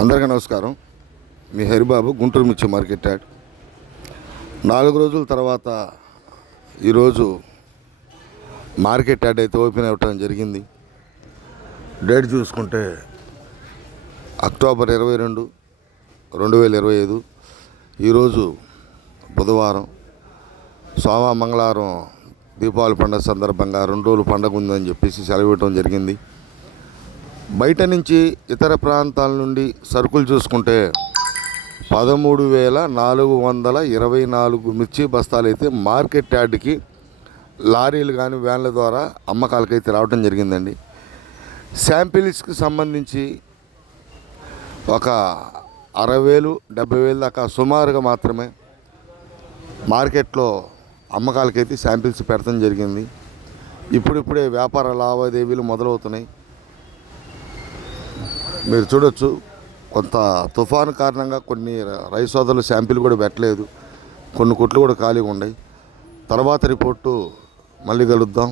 అందరికీ నమస్కారం. మీ హరిబాబు, గుంటూరు మిర్చి మార్కెట్ యార్డ్. 4 రోజుల తర్వాత ఈరోజు మార్కెట్ యార్డ్ అయితే ఓపెన్ అవ్వటం జరిగింది. డేట్ చూసుకుంటే అక్టోబర్ 22, 2025. ఈరోజు బుధవారం, మంగళవారం దీపావళి పండుగ సందర్భంగా 2 రోజులు పండుగ ఉందని చెప్పేసి సెలవు ఇవ్వడం జరిగింది. బయట నుంచి ఇతర ప్రాంతాల నుండి సరుకులు చూసుకుంటే 13,424 మిర్చి బస్తాలు అయితే మార్కెట్ యార్డ్కి లారీలు కానీ వ్యాన్ల ద్వారా అమ్మకాలకైతే రావడం జరిగిందండి. శాంపిల్స్కి సంబంధించి ఒక 60,000, 70,000 దాకా సుమారుగా మాత్రమే మార్కెట్లో అమ్మకాలకైతే శాంపిల్స్ పెడతాం జరిగింది. ఇప్పుడిప్పుడే వ్యాపార లావాదేవీలు మొదలవుతున్నాయి. మీరు చూడొచ్చు, కొంత తుఫాను కారణంగా కొన్ని రైతు సోదరులు శాంపిల్ కూడా పెట్టలేదు. కొన్ని కొట్లు కూడా ఖాళీగా ఉన్నాయి. తర్వాత రిపోర్టు మళ్ళీ కలుద్దాం.